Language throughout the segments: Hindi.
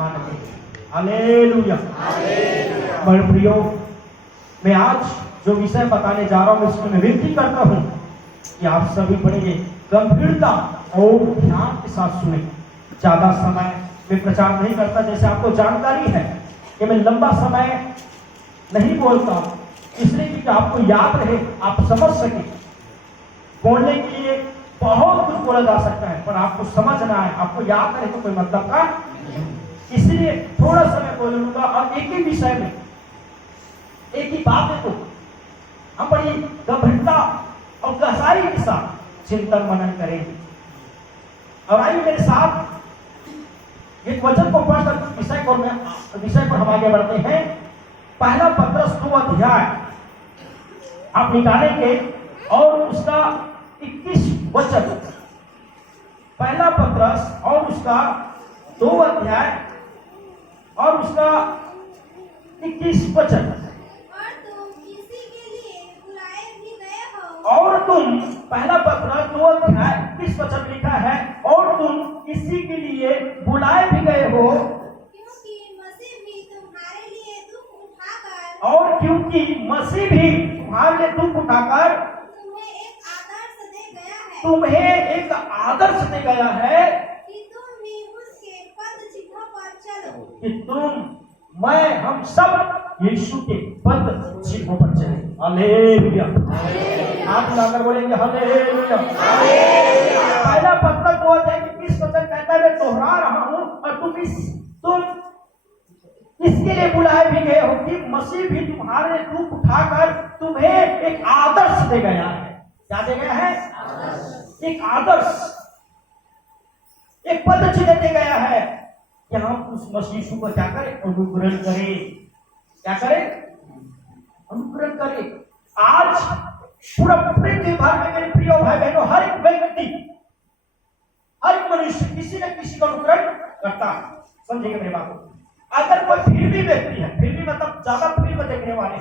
मानते हैं। हालेलुया। मेरे प्रियो, मैं आज जो विषय बताने जा रहा हूं इसमें मैं विनती करता हूं कि आप सभी बड़े गंभीरता और ध्यान के साथ सुने। ज्यादा समय मैं प्रचार नहीं करता, जैसे आपको जानकारी है कि मैं लंबा समय नहीं बोलता, इसलिए कि आपको याद रहे, आप समझ सके। बोलने के लिए बहुत कुछ बोला जा सकता है, पर आपको समझना है, आपको याद रहे तो कोई मतलब का नहीं। इसलिए थोड़ा समय बोलूंगा और एक ही विषय में एक ही बात को हम बड़ी गंभीरता और गहराई के साथ चिंतन मनन करेंगे। और आइए मेरे साथ एक वचन को पढ़कर विषय पर हम आगे बढ़ते हैं। पहला पत्रस 2 अध्याय आप निकालेंगे और उसका 21 वचन। पहला पत्रस और उसका 2 अध्याय और उसका 21 वचन। और तुम, पहला पत्रस 2 अध्याय 21 वचन लिखा है, और तुम किसी के लिए बुलाए भी गए हो, और क्योंकि मसीह भी तुम्हारे लिए दुख उठाकर तुम्हें एक आदर्श दे गया है कि तुम भी उसके पद चिन्हों पर चलो, कि तुम, मैं, हम सब यीशु के पद चिन्हों पर चले। हालेलुया। आप मिलाकर बोलेंगे हालेलुया। पहला पत्र 2 अध्याय 21 वचन कहता है, मैं दोहरा रहा हूं, और तुम इसके लिए बुलाए भी गए हो कि मसीह भी तुम्हारे दुख उठाकर तुम्हें एक आदर्श दे गया है। क्या दे गया है? एक आदर्श, एक पद चिन्ह दे गया है कि हम उस मसीह को क्या करें? अनुग्रहण करें। क्या करें? अनुग्रहण करें। आज पूरा पृथ्वी भर में मेरे प्रिय भाई बहनों, हर एक व्यक्ति, हर एक मनुष्य किसी न किसी का अनुग्रहण करता है। समझेंगे मेरी बात को? अगर कोई फिल्मी व्यक्ति है, फिल्मी मतलब ज्यादा फिल्म देखने वाले,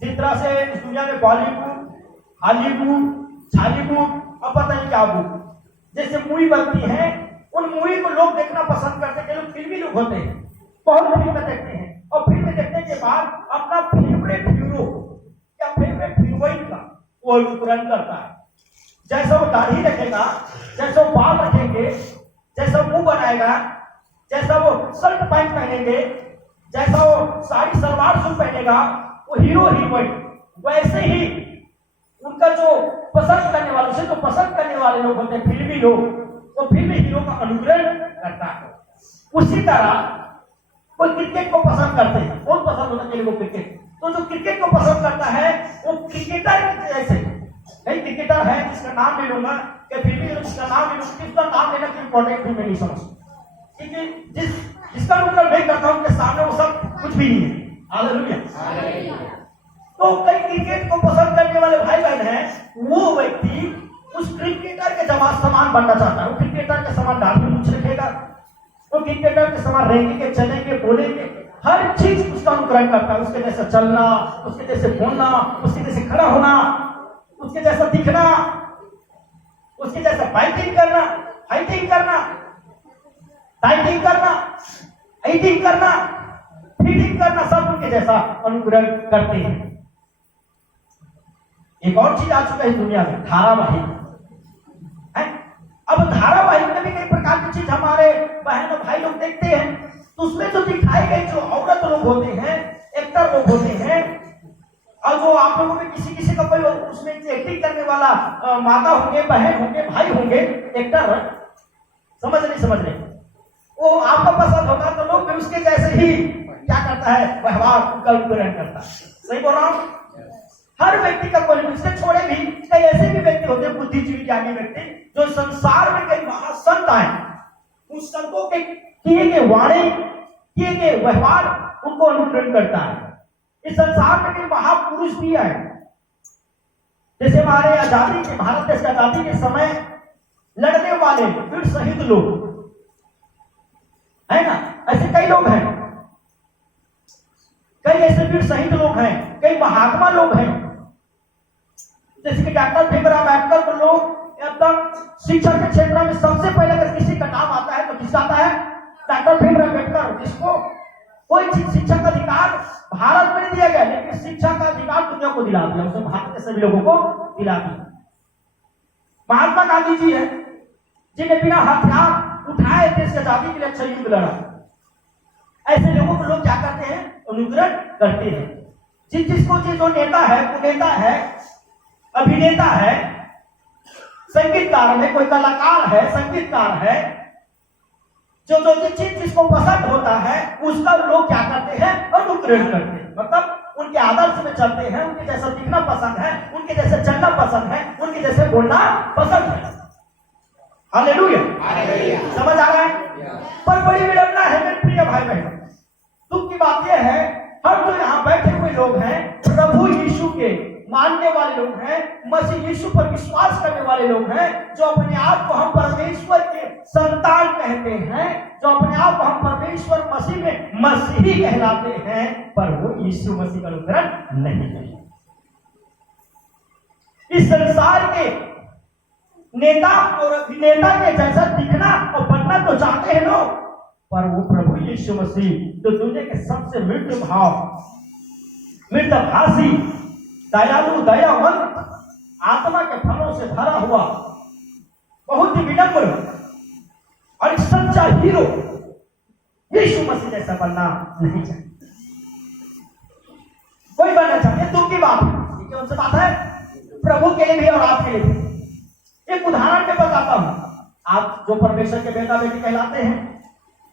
जिस तरह से इस दुनिया में बॉलीवुड, हॉलीवुड, छालीवुड और पता नहीं क्या बुक जैसे मूवी बनती है, उन मूवी को लोग देखना पसंद करते हैं। लोग फिल्मी लोग होते हैं, बहुत फिल्म देखते हैं, और फिल्म देखने के बाद अपना फेवरेट हीरो या फेवरेट हीरोइन का वो अनुकरण करता है। जैसा वो दाढ़ी रखेगा, जैसा वो बाल रखेंगे, जैसा मुंह बनाएगा, जैसा वो शर्ट पैंट पहनेंगे, जैसा वो साड़ी सलवार सूट पहनेगा, वो हीरो हीरोइन वैसे ही उनका जो पसंद करने वाले, उसे जो पसंद करने वाले लोग होते हैं, फिल्मी लोग, वो फिल्मी हीरो का अनुकरण करता है। उसी तरह कोई क्रिकेट को पसंद करते हैं, बहुत पसंद होता है क्रिकेट, तो जो क्रिकेट को पसंद करता है वो क्रिकेटर जैसे, कई क्रिकेटर है जिसका नाम नहीं लूंगा, या फिल्मी जिसका नाम नहीं लूंगा, किसका नाम लेना की इंपॉर्टेंट भी मैं नहीं समझता, क्योंकि जिसका अनुकरण नहीं करता उनके सामने वो सब कुछ भी नहीं है। हालेलुया। तो कई क्रिकेट को पसंद करने वाले भाई बहन हैं, वो व्यक्ति उस क्रिकेटर के समान बनना चाहता है। वो क्रिकेटर के समान दाढ़ी मूंछ रखेगा, वो क्रिकेटर के समान रहेंगे, चलेंगे, बोलेंगे, हर चीज उसका अनुकरण करता है। उसके जैसा चलना, उसके जैसे बोलना, उसके जैसे खड़ा होना, उसके जैसा दिखना, उसके जैसा फाइटिंग करना, फाइटिंग करना, टाइटिंग करना, एडिटिंग करना, फीडिंग करना, सब उनके जैसा अनुकरण करते हैं। एक और चीज आ चुका है दुनिया में, धारावाहिक है। अब धारावाहिक में भी कई प्रकार की चीज हमारे बहन और भाई लोग देखते हैं, तो उसमें जो दिखाए गए जो औरत लोग होते हैं, एक्टर लोग होते हैं, और जो आप लोगों में किसी किसी का कोई उसमें एक्टिंग करने वाला माता होंगे, बहन होंगे, भाई होंगे, एक्टर, समझ रहे, वो आपका पसंद होगा तो लोग भी उसके जैसे ही क्या करता है, व्यवहार का अनुकरण करता है। सही बोल रहा हूं? हर व्यक्ति का कोई, उससे छोड़े भी कई ऐसे भी व्यक्ति होते हैं, बुद्धिजीवी ज्ञानी व्यक्ति, जो संसार में कई महासंत आए, उन संतों के किए गए वाणी, किए गए व्यवहार उनको अनुकरण करता है। इस संसार में कई महापुरुष भी आए, जैसे हमारे आजादी के, भारत देश की आजादी के समय लड़ने वाले वीर शहीद लोग है ना, ऐसे कई लोग हैं, कई ऐसे वीर शहीद लोग हैं, कई महात्मा लोग हैं, जैसे कि डॉक्टर भीमराव अम्बेडकर को लोग एकदम शिक्षा के क्षेत्र में सबसे पहले अगर किसी का नाम आता है तो किसका आता है? डॉक्टर डॉक्टर भीमराव अम्बेडकर, जिसको कोई शिक्षा का अधिकार भारत में नहीं दिया गया, लेकिन शिक्षा का अधिकार दुनिया को दिला दिया, उसने भारत के सभी लोगों को दिला दिया। महात्मा गांधी जी है जिन्हें बिना हथियार उठाए देश की आजादी के लिए अच्छा युद्ध लड़ा। ऐसे लोगों को लोग क्या करते हैं? अनुकरण करते हैं। जिसको जो नेता है, वो नेता है, अभिनेता है, संगीतकार है, कोई कलाकार है, संगीतकार है, जो चीज जिसको पसंद होता है उसका लोग क्या करते हैं? अनुकरण करते हैं। मतलब उनके आदर्श में चलते हैं, उनके जैसा दिखना पसंद है, उनके जैसे चलना पसंद है, उनके जैसे बोलना पसंद है। हालेलुया, समझ आ रहा है? पर बड़ी विडंबना है मेरे प्रिय भाई बहन, दुख की बात यह है, हम जो यहाँ बैठे हुए लोग हैं, प्रभु यीशु के मानने वाले लोग हैं, मसीह यीशु पर विश्वास करने वाले लोग हैं, जो अपने आप को हम परमेश्वर के संतान कहते हैं, जो अपने आप को हम परमेश्वर मसीह में मसीही कहलाते हैं, पर वो यीशु मसीह का अनुकरण नहीं है। इस संसार के नेता और अभिनेता के जैसा दिखना और बनना तो चाहते हैं लोग, पर वो प्रभु यीशु मसीह जो दुनिया के सबसे मृदु भाव, मृदभाषी, दयालु, दयावंत, आत्मा के फलों से भरा हुआ, बहुत ही विनम्र और एक सच्चा हीरो यीशु मसीह जैसा बनना नहीं चाहिए। कोई बनना चाहिए, दुख की बात है, कौन सी बात है? प्रभु के लिए भी और आपके लिए भी। एक उदाहरण के बताता हूं। आप जो परमेश्वर के बेटा बेटी कहलाते हैं,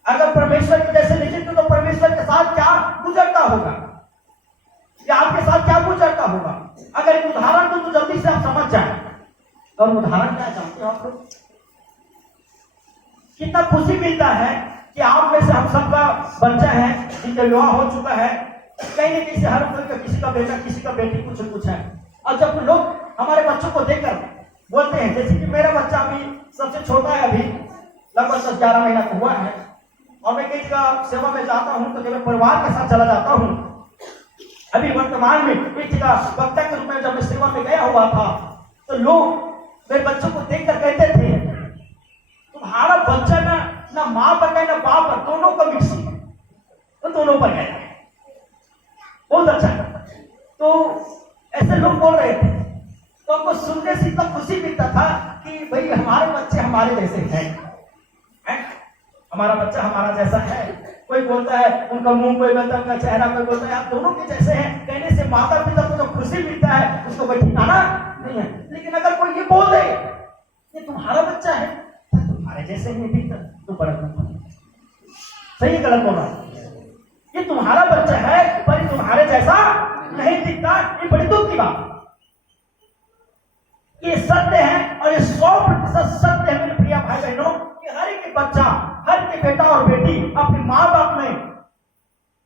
अगर परमेश्वर के जैसे लिखित तो परमेश्वर के साथ क्या गुजरता होगा, या आपके साथ क्या गुजरता होगा? अगर एक उदाहरण दूं तो जल्दी से आप समझ जाए। और उदाहरण क्या जानते हो आप लोग? कितना खुशी मिलता है कि आप में से हम सबका बच्चा है जिनका विवाह हो चुका है, कहीं न कहीं से हर कोई का, किसी का बेटा, किसी का बेटी कुछ है। और जब लोग हमारे बच्चों को देखकर बोलते हैं, जैसे कि मेरा बच्चा अभी सबसे छोटा है, अभी लगभग 10-11 महीना का हुआ है, और मैं कहीं का सेवा में जाता हूं तो मैं परिवार के साथ चला जाता हूं। अभी वर्तमान में एक जगह वक्ता के रूप में जब मैं सेवा में गया हुआ था, तो लोग मेरे बच्चों को देखकर कहते थे, तुम्हारा बच्चा ना माँ पर गया ना बाप पर, दोनों का मिक्सिंग है, तो दोनों पर गया, बहुत अच्छा। तो ऐसे लोग बोल रहे थे, तो हमको सुनने से इतना खुशी मिलता था कि भाई हमारे बच्चे हमारे जैसे हैं, हमारा बच्चा हमारा जैसा है। कोई बोलता है उनका मुंह, कोई बोलता है उनका चेहरा, कोई बोलता है आप दोनों के जैसे हैं। कहने से माता पिता को जो खुशी मिलता है उसको कोई ठिकाना नहीं है। लेकिन अगर कोई ये बोल दे ये तुम्हारा बच्चा है, तुम्हारे जैसे नहीं दिखता, तो बड़ा सही गलत बोल रहा है। ये तुम्हारा बच्चा है पर ये तुम्हारे जैसा नहीं दिखता, ये बड़ी दुख की बात। ये सत्य है और ये 100% सत्य है मेरे प्रिय भाई बहनों, कि हर एक बच्चा, हर एक बेटा और बेटी अपने माँ बाप में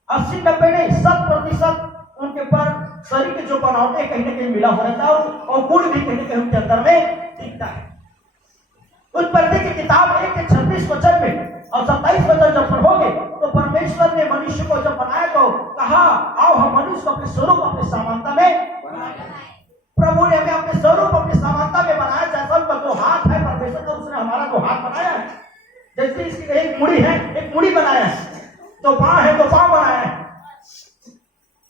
80-90 नहीं 100% उनके पर शरीर के जो बनावटे कहीं ना कहीं मिला हो रहता है, और गुण भी कहीं ना कहीं उनके अंदर में दिखता है। उत्पत्ति की किताब 1:26 वचन में और 27 वचन जब पढ़ोगे तो परमेश्वर ने मनुष्य को जब बनाया तो कहा, आओ हम मनुष्य को अपने स्वरूप, अपने समानता में बनाए। प्रभु ने हमें अपने स्वरूप, अपनी समानता में बनाया। जैसा उनका 2 हाथ है परमेश्वर का, उसने हमारा 2 हाथ बनाया है। जैसे इसकी एक मुड़ी है, एक मुड़ी बनाया है, 2 पांव है, 2 पांव बनाया है।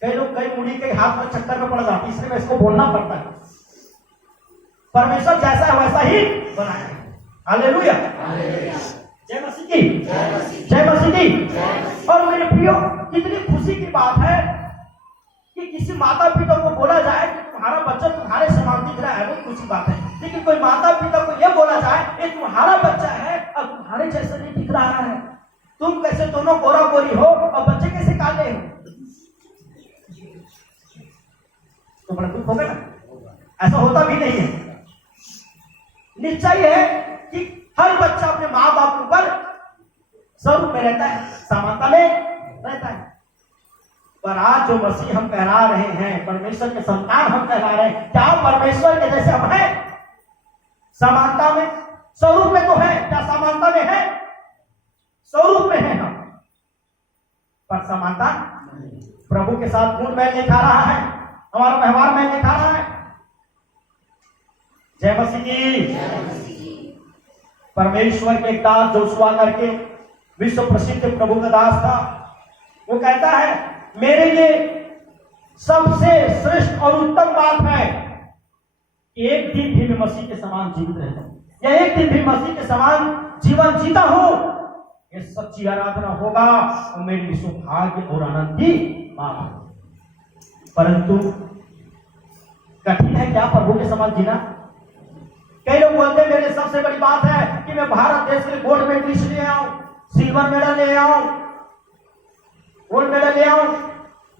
कई लोग कई मुड़ी के हाथ में चक्कर में पड़ जाती है, इसलिए इसको बोलना पड़ता है। परमेश्वर जैसा है वैसा ही बनाया है। हालेलुया, जय मसीह की, जय मसीह की। और मेरे प्रियो, कितनी खुशी की बात है कि किसी माता पिता को बोला जाए कि तुम्हारा बच्चा तुम्हारे समान दिख रहा है, वो खुशी बात है। लेकिन कोई माता पिता को यह बोला जाए कि तुम्हारा बच्चा है और तुम्हारे जैसे नहीं दिख रहा है, तुम कैसे दोनों गोरा गोरी हो और बच्चे कैसे काले हो, तो बड़ा दुख होगा ना। ऐसा होता भी नहीं है। निश्चय है कि हर बच्चा अपने माँ बाप के ऊपर स्वरूप में रहता है, समानता में रहता है। पर आज जो मसीह हम कहला रहे हैं, परमेश्वर के संतान हम कहला रहे हैं, क्या परमेश्वर के जैसे हम हैं? समानता में, स्वरूप में तो है, क्या समानता में है? स्वरूप में है हम, पर समानता प्रभु के साथ गुण में दिखा रहा है, हमारा व्यवहार में दिखा रहा है। जय मसीह की। परमेश्वर के दास जोशुआ करके विश्व प्रसिद्ध प्रभु का दास था। वो कहता है मेरे लिए सबसे श्रेष्ठ और उत्तम बात है कि एक दिन भी मैं मसीह के समान जीवित रहता हूं, या एक दिन भी मसीह के समान जीवन जीता हूं। ये सच्ची आराधना होगा और मेरे लिए सौभाग्य और आनंद की बात है। परंतु कठिन है क्या प्रभु के समान जीना? कई लोग बोलते हैं मेरे सबसे बड़ी बात है कि मैं भारत देश के लिए गोल्ड मेडलिस्ट ले आऊं, सिल्वर मेडल ले आऊं, गोल्ड मेडल ले आऊं,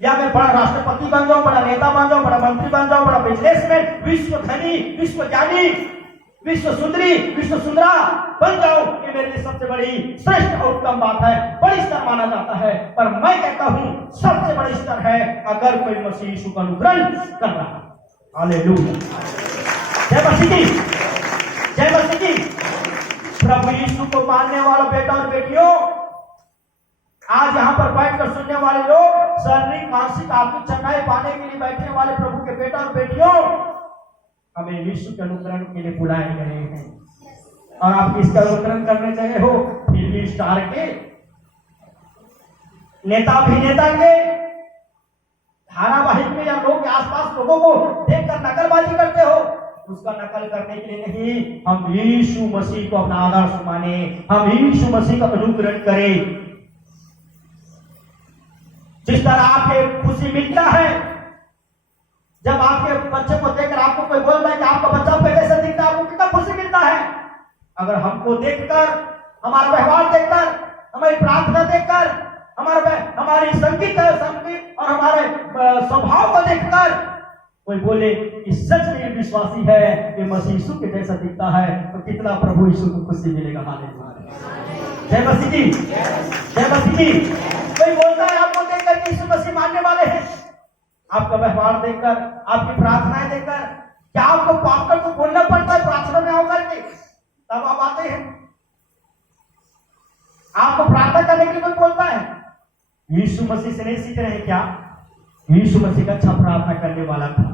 या मैं बड़ा राष्ट्रपति बन जाऊं, बड़ा नेता बन जाऊं, बड़ा मंत्री बन जाऊं, बड़ा बिजनेसमैन, विश्व धनी, विश्व ज्ञानी, विश्व सुंदरी, विश्व सुंदरा बन जाऊं। ये मेरे लिए सबसे बड़ी श्रेष्ठ और उत्तम बात है, बड़ी स्तर माना जाता है। पर मैं कहता हूं सबसे बड़ी स्तर है अगर कोई मसीह यीशु का अनुकरण कर रहा है। हालेलुया, जय मसीह की, जय मसीह की। प्रभु यीशु को मानने वालों बेटा और बेटियों, आज यहाँ पर बैठकर सुनने वाले लोग, शारीरिक मानसिक आत्मिक चंगाई पाने के लिए बैठने वाले प्रभु के बेटा और बेटियों, हमें यीशु के अनुकरण के लिए बुलाए गए हैं। और आप किसका अनुकरण करने चाहिए हो? फिल्मी स्टार के, नेता अभिनेता के, धारावाहिक में या लोग के आसपास लोगों को देखकर नकलबाजी करते हो। उसका नकल करने के लिए नहीं, हम यीशु मसीह को अपना आदर्श माने, हम यीशु मसीह का अनुकरण करें। जिस तरह आपके खुशी मिलता है जब आपके बच्चे को देखकर आपको कोई बोल रहा है कि आपका बच्चा पे कैसे दिखता है, आपको कितना खुशी मिलता है। अगर हमको देखकर, हमारा व्यवहार देखकर, हमारी प्रार्थना देखकर, हमारी संगीत और हमारे स्वभाव को देखकर कोई बोले कि सच में विश्वासी है कि मसीह यीशु के जैसा दिखता है, तो कितना प्रभु यीशु को खुशी मिलेगा। हालेलुया, जय मसीह की, जय मसीह की। कोई बोलता है आपको देखकर कि यीशु मसीह मानने वाले हैं, आपका व्यवहार देखकर, आपकी प्रार्थनाएं देखकर, क्या आपको पास्टर को बोलना पड़ता है प्रार्थना में आकर के तब आप आते हैं? आपको प्रार्थना करने के लिए कोई बोलता है? यीशु मसीह से नहीं सीख रहे हैं क्या? यीशु मसीह का अच्छा प्रार्थना करने वाला था,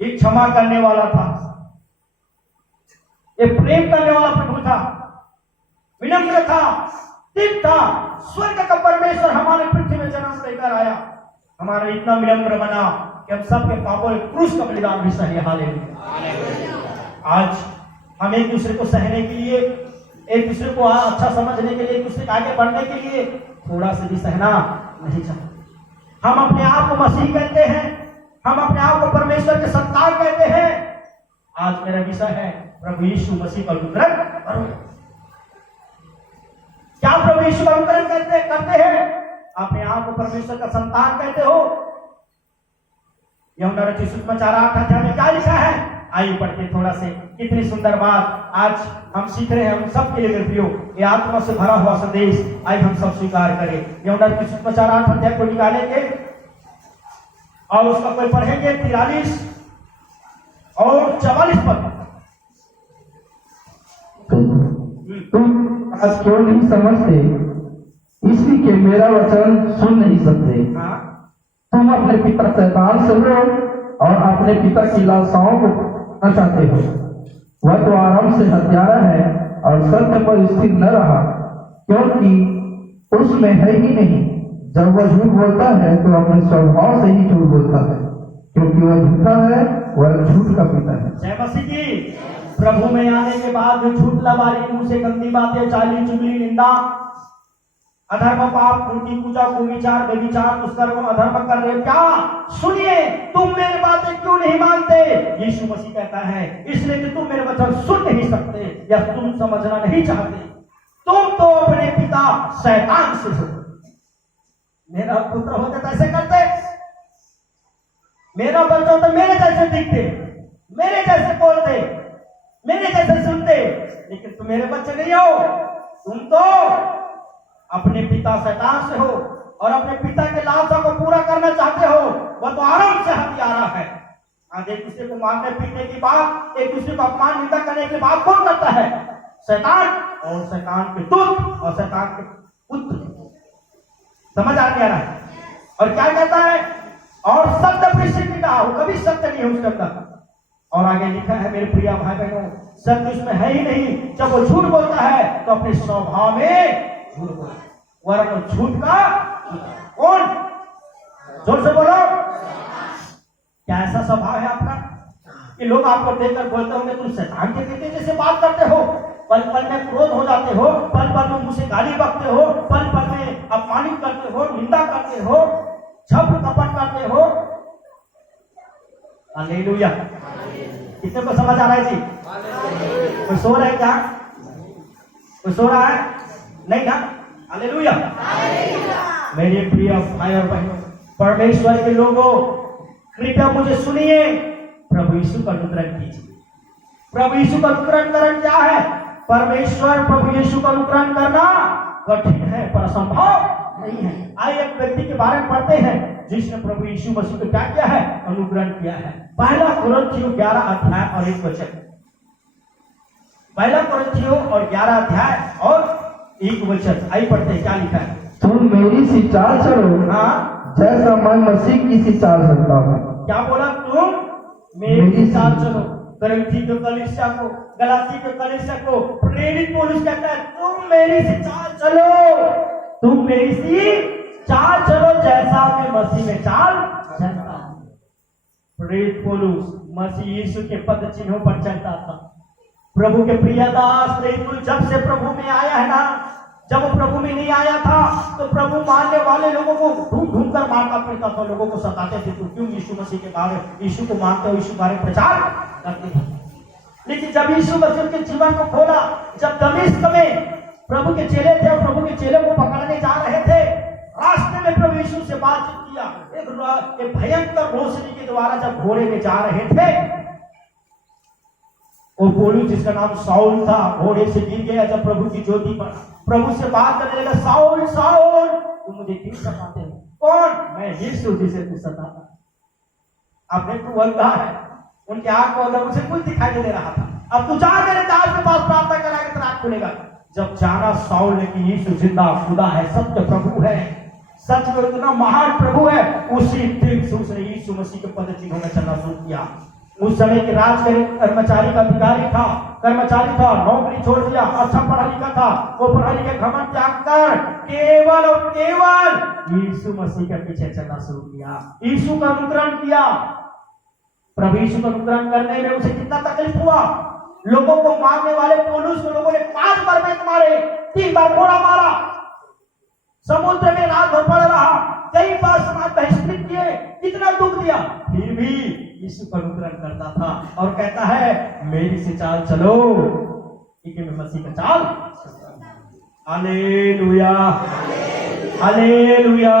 एक क्षमा करने वाला था, एक प्रेम करने वाला प्रभु था, विनम्र था, दीप था। स्वर्ग का परमेश्वर हमारे पृथ्वी में जन्म लेकर आया, हमारा इतना विनम्र बना कि हम सबके पापों के क्रूस का बलिदान भी सहे। हालेलुया। आज हम एक दूसरे को सहने के लिए, एक दूसरे को अच्छा समझने के लिए, एक दूसरे के आगे बढ़ने के लिए थोड़ा सा भी सहना नहीं चाहते। हम अपने आप को मसीह कहते हैं, हम अपने आप को परमेश्वर के संतान कहते हैं। आज मेरा विषय है प्रभु यीशु मसीह का अनुकरण करो। क्या प्रभु यीशु का अनुकरण करते हैं? अपने आप को परमेश्वर का संतान कहते हो? यूहन्ना रचित सुसमाचार 8 अध्याय में क्या लिखा है? आइए पढ़ते थोड़ा से, कितनी सुंदर बात आज हम सीख रहे हैं। हम सबके लिए प्रियो ये आत्मा से भरा हुआ संदेश आज हम सब स्वीकार करें। यूहन्ना रचित सुसमाचार 8 अध्याय को निकालेंगे और उसका कोई पढ़ेंगे 43 और 44 पद। तुम आज क्यों नहीं समझते, इसी के मेरा वचन सुन नहीं सकते। तुम अपने पिता शैतान से हो और अपने पिता की लालसाओं को करना चाहते हो। वह तो आरंभ से हत्यारा है और सत्य पर स्थिर न रहा, क्योंकि उसमें है ही नहीं। जब वह झूठ बोलता है तो अपने स्वभाव से ही झूठ बोलता है, क्योंकि वह झूठा है, वह झूठ का पिता है। जय मसीह की। प्रभु में आने के बाद झूठ लबारी, मुंह से गंदी बातें, चाली चुगली, निंदा, अधर्म, पाप, मूर्ति पूजा, कुविचार, व्यभिचार, दुष्कर्म, अधर्म कर रहे क्या? सुनिए, तुम मेरी बातें क्यों नहीं मानते? यीशु मसीह कहता है इसलिए कि तुम मेरे वचन सुन नहीं सकते या तुम समझना नहीं चाहते। तुम तो अपने पिता शैतान से हो। मेरा पुत्र होते तो ऐसे करते, मेरा बच्चा तो मेरे जैसे दिखते, मेरे जैसे बोलते, मेरे जैसे सुनते, लेकिन तुम मेरे बच्चे नहीं हो। तुम तो अपने पिता शैतान से हो और अपने पिता के लालसा को पूरा करना चाहते हो। वह तो आराम से हत्यारा है। आज एक दूसरे को मारने पीटने की बात, एक दूसरे को अपमान निंदा करने की बात कौन करता है? शैतान और शैतान के दूत और शैतान के पुत्र। समझ आ रहा है? और क्या कहता है? और सत्य परिचित पिता, वो कभी सत्य नहीं है उसके अंदर। और आगे लिखा है मेरे प्रिय भाई बहनों, सत्य उसमें है ही नहीं। जब वो झूठ बोलता है तो अपने स्वभाव में झूठ बोलता है। वरन झूठ का कौन? जोर से बोलो। क्या ऐसा स्वभाव है आपका कि लोग आपको देखकर बोलते होंगे तुम शैतान के बेटे जैसे बात करते हो, पल पल में क्रोध हो जाते हो, पल पल में मुंह से गाली बकते हो, पल पल में अपमानित करते हो, निंदा करते हो, छप कपट करते हो। हालेलुया। कितने को समझ आ रहा है जी? कोई सो रहा है क्या? कोई सो रहा है? नहीं ना? हालेलुया। मेरे प्रिय भाई और बहनों, परमेश्वर के लोगों, कृपया मुझे सुनिए। प्रभु यीशु का अनुकरण कीजिए। प्रभु यीशु का अनुकरण क्या है? परमेश्वर प्रभु यीशु का अनुकरण करना कठिन है पर असंभव नहीं है। आइए एक व्यक्ति के बारे में पढ़ते हैं जिसने प्रभु यीशु मसीह को क्या किया है? अनुकरण किया है। पहला कुरिन्थियों 11 अध्याय और 1 वचन। पहला कुरिन्थियों और 11 अध्याय और 1 वचन। आइए पढ़ते हैं क्या लिखा है। तुम मेरी सी चाल चलो, हाँ, जैसा मैं मसीह की सी चाल चलता हूँ। क्या बोला? तुम मेरी चाल चलो। कुरिन्थी के कलीसिया को, गलाती के कलीसिया को प्रेरित पौलुस कहता है तुम मेरी सी चाल चलो, तुम मेरी सी चाल चलो जैसा मैं मसीह में चाल चलता हूँ। प्रेरित पौलुस मसीह यीशु के पद चिन्हों पर चलता था। प्रभु के प्रिय दास प्रेरित पौलुस जब से प्रभु में आया है ना, जब वो प्रभु में नहीं आया था तो प्रभु मानने वाले लोगों को ढूंढ ढूंढ कर मारता पड़ता था, लोगों को सताते थे। तो क्यों यीशु मसीह के बारे, यीशु को मानते हो, यीशु के बारे में प्रचार करते थे। लेकिन जब यीशु मसीह के जीवन को खोला, जब दमिश्क में प्रभु के चेले थे और प्रभु के चेले को पकड़ने जा रहे थे, रास्ते में प्रभु यीशु से बातचीत किया। एक भयंकर रोशनी के द्वारा जब घोड़े में जा रहे थे, वो पौलुस जिसका नाम साउल था घोड़े से गिर गया। जब प्रभु की ज्योति पर प्रभु से बात करने लगा, साउल साउल तुम मुझे क्यों सताते हो? कौन? मैं यीशु जिसे तू सताता। आपने तू अंधा है, उनके आंख को अंदर उसे कुछ दिखाई नहीं दे रहा था। अब तू जा मेरे दास के पास प्रार्थना कराएगा तेरा आंख खुलेगा। जब जाना साउल ने कि यीशु जिंदा खुदा है, सत्य प्रभु है, सच में इतना महान प्रभु है, उसी दिन से उसने यीशु मसीह के पद चिन्हों में चलना शुरू किया। उस समय के राज कर्मचारी का अधिकारी था, नौकरी छोड़ दिया, अच्छा पढ़ा लिखा था, वो पढ़ा लिखा घमंड त्याग कर केवल और केवल यीशु मसीह के पीछे चलना शुरू किया, यीशु का अनुकरण किया। प्रभु यीशु का अनुकरण करने में उसे कितना तकलीफ हुआ। लोगों को मारने वाले पौलुस को लोगों ने 5 बार बेत मारे, 3 बार घोड़ा मारा, समुद्र में रात भर पड़ रहा, कई बार समाज बहिष्कृत किए, कितना दुख दिया, फिर भी यीशु का अनुकरण करता था और कहता है मेरी से चाल चलो क्योंकि मैं मसीह का चाल। Hallelujah, hallelujah.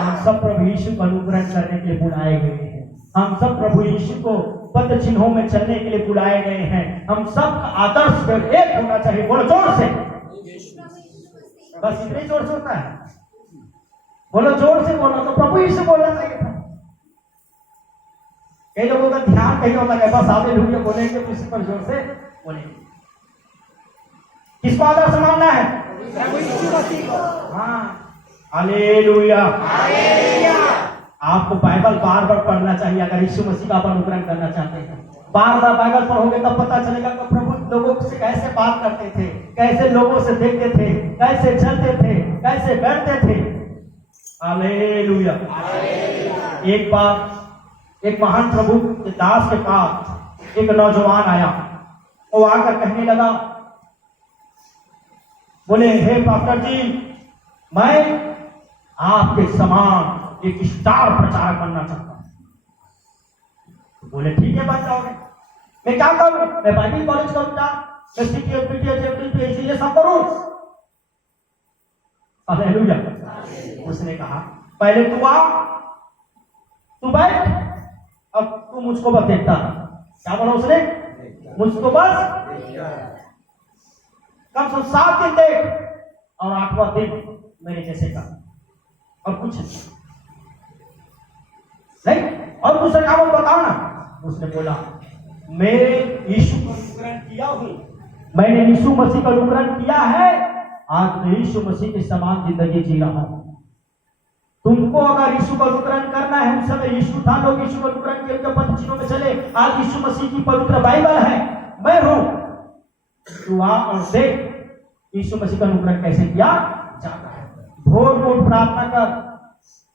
हम सब प्रभु यीशु का अनुकरण करने के लिए बुलाए गए हैं। हम सब प्रभु यीशु को पद चिन्हों में चलने के लिए बुलाए गए हैं। हम सब का आदर्श एक होना चाहिए। बोलो जोर से, बस इतने जोर से होता है। बोलो जोर से, बोलो तो प्रभु यीशु बोलना चाहिए था। कई लोगों का ध्यान कहीं होता है, बस हालेलुया बोलेंगे तो इसी पर जोर से बोलेंगे। किसको आदर्श मानना है? प्रभु यीशु मसीह को। हाँ, हालेलुया। आपको बाइबल बार बार पढ़ना चाहिए अगर यीशु मसीह का आप अनुकरण करना चाहते हैं। बार बार बाइबल पढ़ोगे तब पता चलेगा कि प्रभु लोगों से कैसे बात करते थे, कैसे लोगों से देखते थे, कैसे चलते थे, कैसे बैठते थे। हालेलुया। एक बार एक महान प्रभु के दास के पास एक नौजवान आया। वो आकर कहने लगा, बोले हे पास्टर जी, मैं आपके समान एक स्टार प्रचार करना चाहता हूं। बोले ठीक है, बन जाओगे। मैं क्या करूं? मैं बाइबल कॉलेज करूंगा, मैं सीटीएस पीटीएस ये सब करूं। हालेलुया। उसने कहा पहले तू आ, तू बैठ, अब तू मुझको बस देखता। क्या बोला उसने? मुझको बस कम से कम 7 दिन देख और 8वां दिन मेरे जैसे का, और कुछ नहीं। और दूसरा काम बताओ ना। उसने बोला मैं यीशु का अनुकरण किया हूं, मैंने यीशु मसीह का अनुकरण किया है, आज मैं यीशु मसीह के समान जिंदगी जी रहा हूं। तुमको अगर यीशु का अनुकरण करना है, उस समय यीशु था, लोग यीशु का अनुकरण करके पद चिन्हों में चले। आज यीशु मसीह की पवित्र बाइबल है, मैं हूं। तू आ और देख यीशु मसीह का अनुकरण कैसे किया जा। प्रार्थना कर,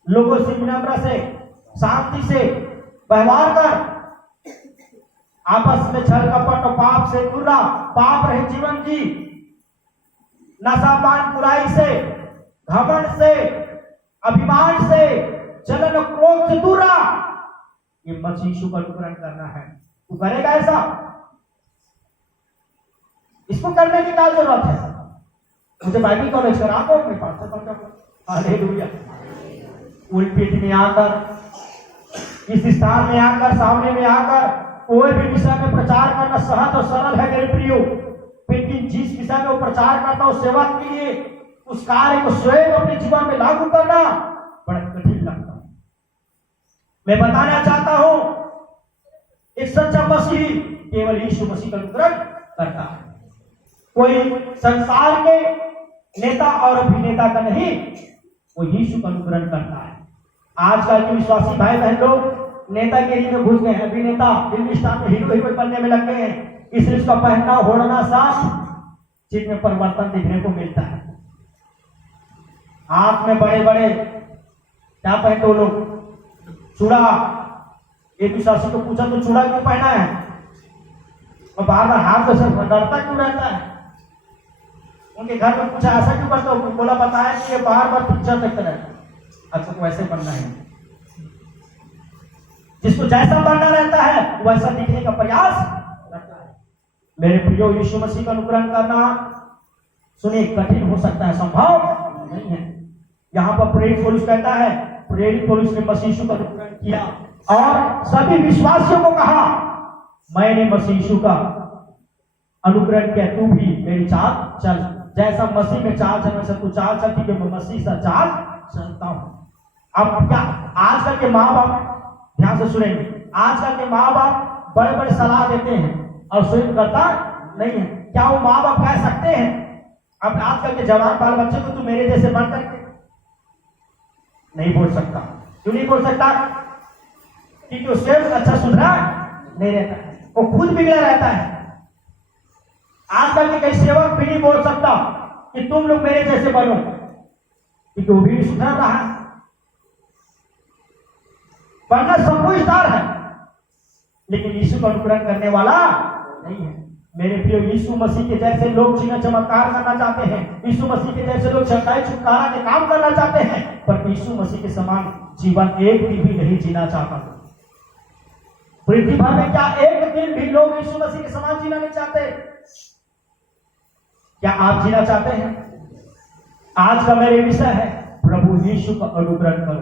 लोगों से विनम्र से, शांति से व्यवहार कर, आपस में छल कपट और पाप से दूर रह, पाप रहित जीवन जी, नशापान बुराई से, घमंड से, अभिमान से, जलन और क्रोध से दूर रह। ये मसीह यीशु का अनुकरण करना है। तू करेगा ऐसा? इसको करने की क्या जरूरत है? मुझे बाइबल कॉलेज करा दो, अपने पास हालेलुया। उल्पीठ में आकर, इस स्थान में आकर, सामने में आकर कोई भी विषय में प्रचार करना सहज और सरल है मेरे प्रियो, लेकिन जिस विषय में वो प्रचार करता है, सेवा के लिए उस कार्य को स्वयं अपने जीवन में लागू करना बड़ा कठिन लगता है। मैं बताना चाहता हूं, एक सच्चा मसीही केवल यीशु मसीह का अनुकरण करता है। कोई संसार के नेता और अभिनेता का नहीं, वो यीशु का अनुकरण करता है। आजकल के विश्वासी भाई बहन लोग नेतागिरी में घुस गए हैं, अभिनेता फिल्म स्टार में हीरो हीरोइन बनने में लग गए हैं, इसलिए उसका पहनना ओढ़ना साफ चीज में परिवर्तन देखने को मिलता है। हाथ में बड़े बड़े क्या पहनते वो लोग, चूड़ा। एक विश्वासी को पूछा तो चूड़ा क्यों पहना है, और बार बार हाथ से डरता क्यों रहता है? उनके घर में पूछा ऐसा क्यों करता हो, बोला बताया कि ये बार बार पिक्चर देखते रहता है। अच्छा, तो वैसे बनना है, जिसको जैसा बनना रहता है वैसा दिखने का प्रयास करता है। मेरे प्रियो, यीशु मसीह का अनुकरण करना सुनिए कठिन हो सकता है, संभव नहीं है। यहाँ पर प्रेरित पौलुस कहता है, प्रेरित पौलुस ने मसीह यीशु का अनुकरण किया और सभी विश्वासियों को कहा, मैंने मसीह यीशु का अनुकरण किया, तू भी मेरी चाल चल। जैसा मसीह में चाल चलने से तू चाल चलती, कि मैं मसीह सा चाल चलता हूं। अब क्या आजकल के माँ बाप, ध्यान से सुनेंगे, आजकल के माँ बाप बड़े बड़े सलाह देते हैं और स्वयं करता नहीं है। क्या वो माँ बाप कह सकते हैं अब आजकल के जवान बाल बच्चे को, तू मेरे जैसे बन करके? नहीं बोल सकता। क्यों नहीं बोल सकता? क्योंकि वो स्वयं अच्छा सुधरा नहीं रहता है, वो खुद बिगड़ा रहता है। आजकल के कई सेवक भी नहीं बोल सकता कि तुम लोग मेरे जैसे बनो, क्योंकि वो भी सुधर रहा है। बनना समझदार है, लेकिन यीशु का अनुकरण करने वाला नहीं है। मेरे प्रिय, यीशु मसीह के जैसे लोग चिन्ह चमत्कार करना चाहते हैं, यीशु मसीह के जैसे लोग चंगाई छुटकारा के काम करना चाहते हैं, पर यीशु मसीह के समान जीवन एक दिन भी नहीं जीना चाहता। पृथ्वी भर में क्या एक दिन भी लोग यीशु मसीह के समान जीना नहीं चाहते? क्या आप जीना चाहते हैं? आज का मेरे विषय है, प्रभु यीशु का अनुकरण करो,